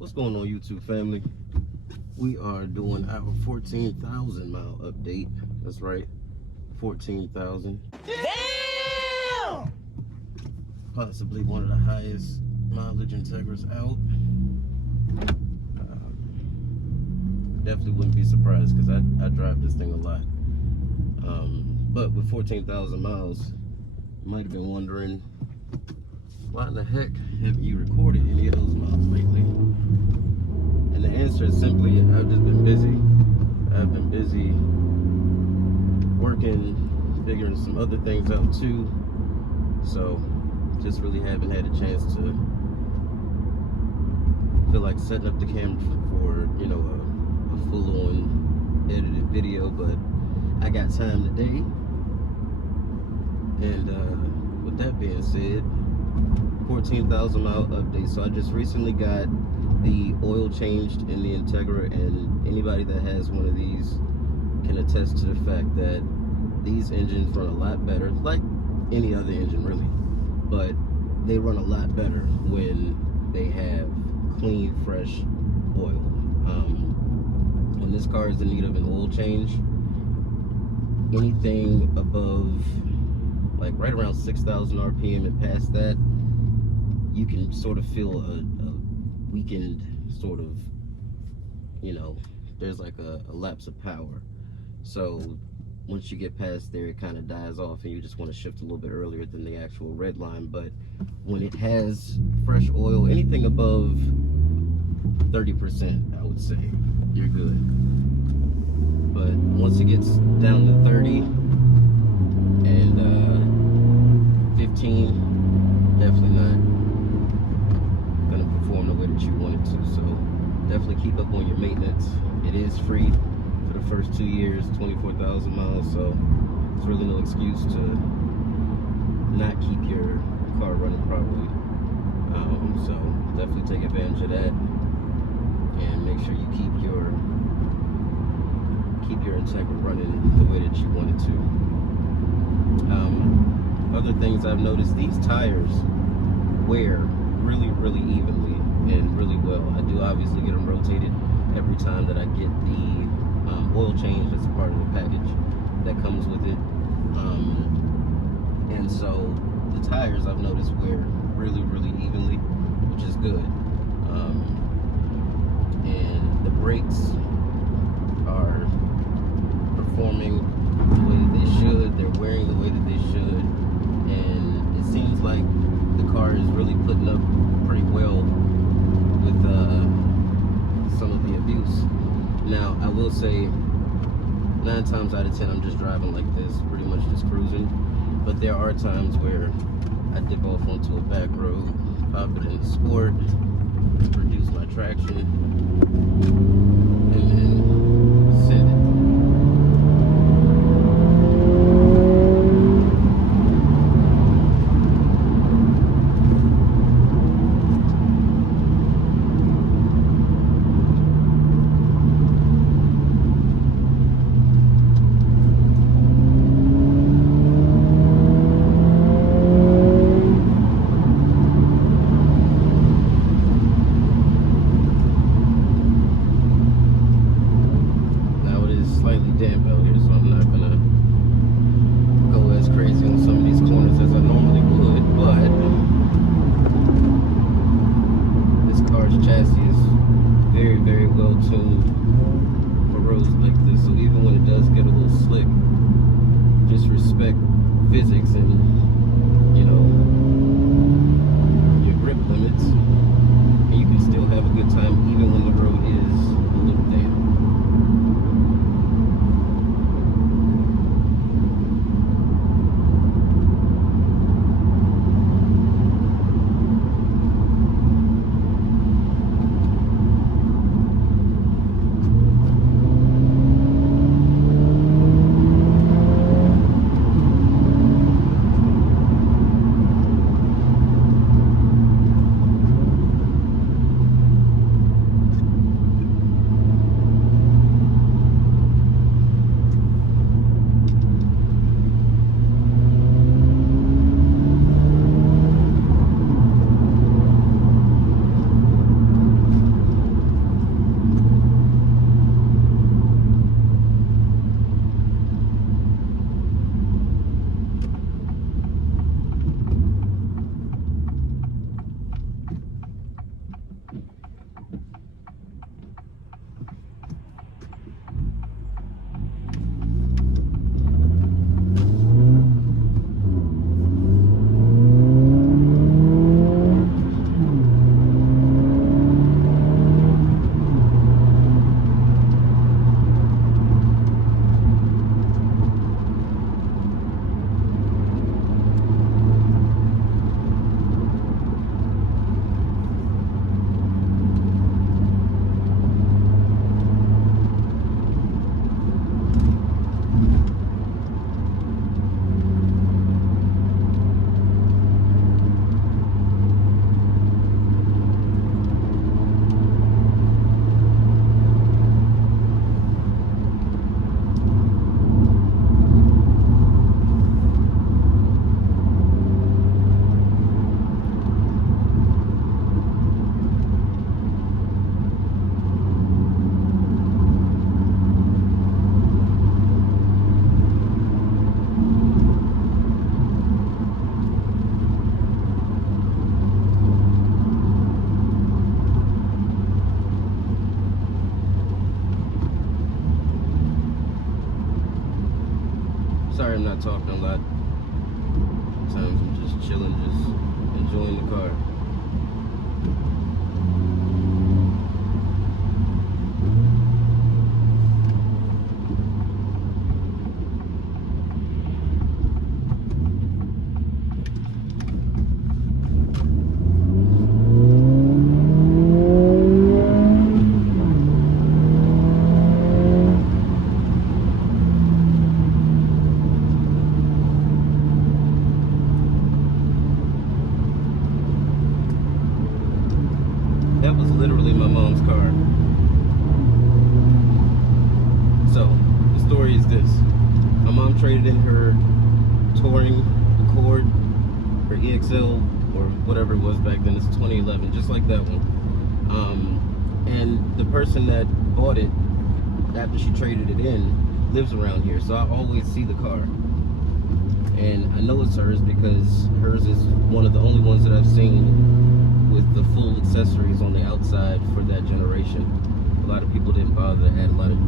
What's going on, YouTube family? We are doing our 14,000 mile update. That's right, 14,000. Damn! Possibly one of the highest mileage Integras out. Definitely wouldn't be surprised because I drive this thing a lot. But with 14,000 miles, you might have been wondering, why in the heck have you recorded any of those miles lately? And the answer is simply, I've just been busy. I've been busy working, figuring some other things out too. So just really haven't had a chance to feel like setting up the camera for you know, a full-on edited video, but I got time today. And with that being said, 14,000 mile update. So I just recently got the oil changed in the Integra, and anybody that has one of these can attest to the fact that these engines run a lot better, like any other engine really, but they run a lot better when they have clean, fresh oil. When this car is in need of an oil change, anything above like right around 6,000 RPM and past that, you can sort of feel a weakened sort of, you know, there's like a lapse of power. So once you get past there, it kind of dies off and you just want to shift a little bit earlier than the actual red line. But when it has fresh oil, anything above 30%, I would say you're good. But once it gets down to 30 and 15, definitely not gonna perform the way that you want it to. So definitely keep up on your maintenance. It is free for the first 2 years, 24,000 miles, so it's really no excuse to not keep your car running properly. So definitely take advantage of that and make sure you keep your Integra running the way that you want it to. Other things I've noticed, these tires wear really evenly and really well. I do obviously get them rotated every time that I get the oil change. That's part of the package that comes with it. And so the tires, I've noticed, wear really evenly, which is good. And the brakes are performing the way that they should. They're wearing the way that they should. And it seems like the car is really putting up pretty well with some of the abuse. Now, I will say 9 times out of 10 I'm just driving like this, pretty much just cruising. But there are times where I dip off onto a back road, pop it in sport, reduce my traction, and then send it. Very well tuned for roads like this, so even when it does get a little slick, just respect physics and, you know, your grip limits, and you can still have a good time even when the road is a little damp. I'm not talking a lot. Sometimes I'm just chilling, just enjoying the car. That was literally my mom's car. So, the story is this. My mom traded in her touring Accord, her EXL, or whatever it was back then. It's 2011, just like that one. And the person that bought it, after she traded it in, lives around here. So I always see the car. And I know it's hers because hers is one of the only ones that I've seen with the full accessories on the outside for that generation. A lot of people didn't bother to add a lot of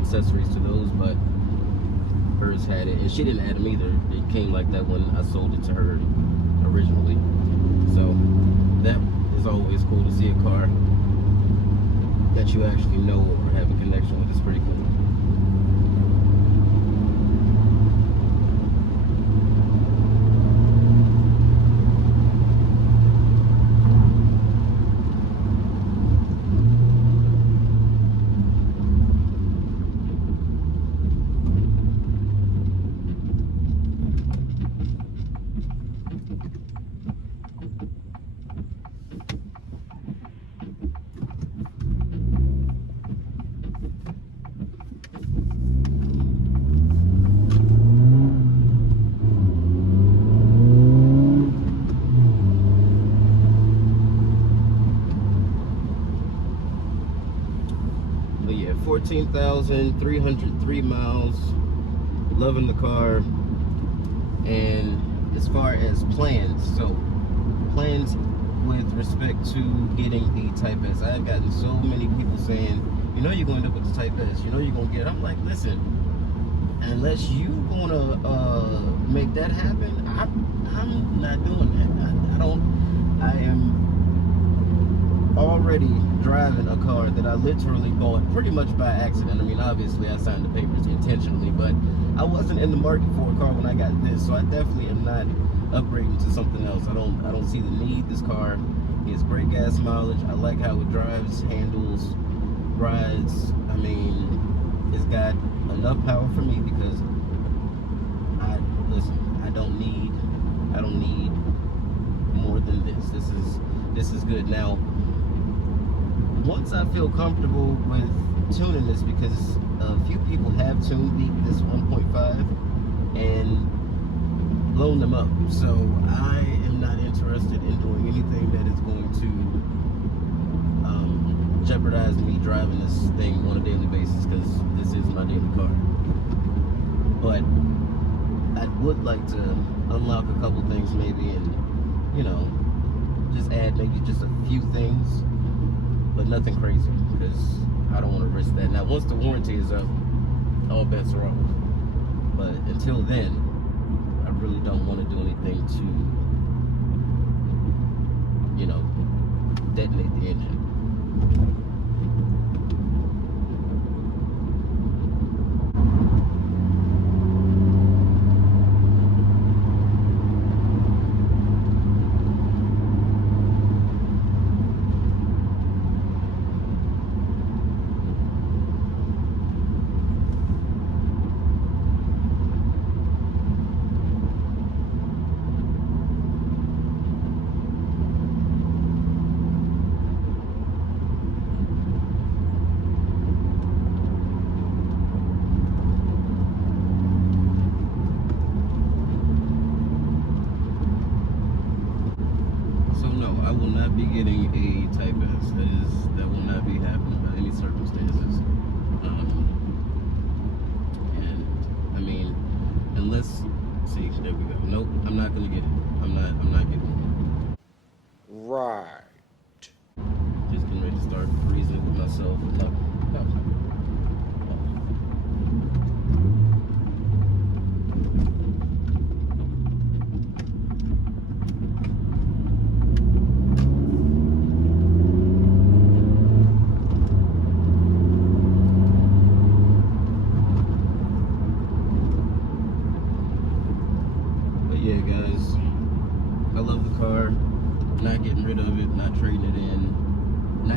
accessories to those, but hers had it, and she didn't add them either. It came like that when I sold it to her originally. So that is always cool to see a car that you actually know or have a connection with. It's pretty cool. But yeah, 14,303 miles. Loving the car. And as far as plans, so plans with respect to getting the Type S, I've gotten so many people saying, you know you're going to end up with the Type S, you know you're going to get it. I'm like, listen, unless you going to make that happen, I'm not doing that. I am already driving a car that I literally bought pretty much by accident. I mean, obviously I signed the papers intentionally, but I wasn't in the market for a car when I got this, so I definitely am not upgrading to something else. I don't see the need. This car gets great gas mileage. I like how it drives, handles, rides. I mean, it's got enough power for me because I don't need more than this. This is good. Now, once I feel comfortable with tuning this, because a few people have tuned this 1.5 and blown them up, so I am not interested in doing anything that is going to jeopardize me driving this thing on a daily basis, because this is my daily car. But I would like to unlock a couple things maybe, and just add maybe just a few things, but nothing crazy, because I don't want to risk that. Now, once the warranty is up, all bets are off. But until then, I really don't want to do anything to, detonate the engine. I will not be getting a Type S. That will not be happening by any circumstances. And I mean, unless, see, there we go. Nope, I'm not gonna get it. I'm not getting it. Right. Just getting ready to start freezing with myself. Look.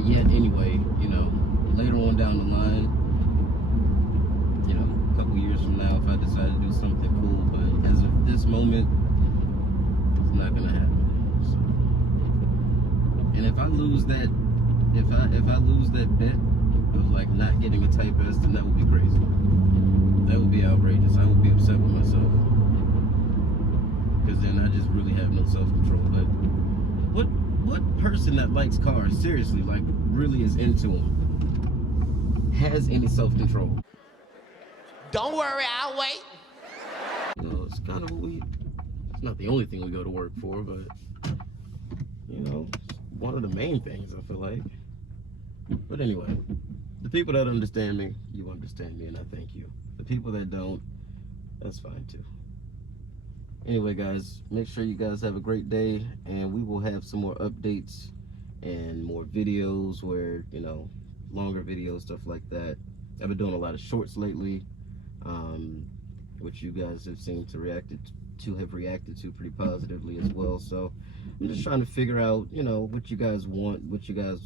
not yet anyway, you know, later on down the line, you know, a couple years from now, if I decide to do something cool, but as of this moment, it's not gonna happen. So, and if I lose that, if I lose that bet of like not getting a Type S, then that would be crazy. That would be outrageous. I would be upset with myself, because then I just really have no self-control. But what person that likes cars, seriously, like really is into them, has any self-control? Don't worry, I'll wait. You know, it's kind of what it's not the only thing we go to work for, but, you know, it's one of the main things, I feel like. But anyway, the people that understand me, you understand me, and I thank you. The people that don't, that's fine too. Anyway, guys, make sure you guys have a great day, and we will have some more updates and more videos where, you know, longer videos, stuff like that. I've been doing a lot of shorts lately, which you guys have seemed to have reacted to pretty positively as well. So I'm just trying to figure out, you know, what you guys want, what you guys,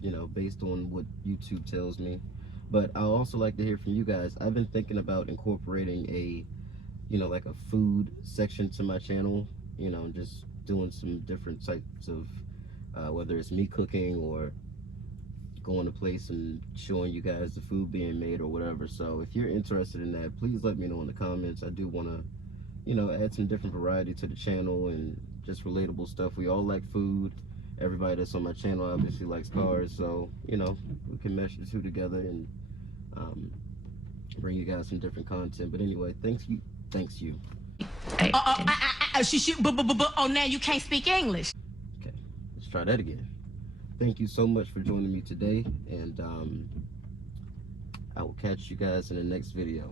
you know, based on what YouTube tells me. But I also like to hear from you guys. I've been thinking about incorporating a, you know, like a food section to my channel, you know, just doing some different types of, whether it's me cooking or going to place and showing you guys the food being made or whatever. So if you're interested in that, please let me know in the comments. I do want to, you know, add some different variety to the channel and just relatable stuff. We all like food. Everybody that's on my channel obviously likes cars, so, you know, we can mesh the two together and bring you guys some different content. But anyway, thanks you. Hey, oh, now you can't speak English. Okay, let's try that again. Thank you so much for joining me today, and I will catch you guys in the next video.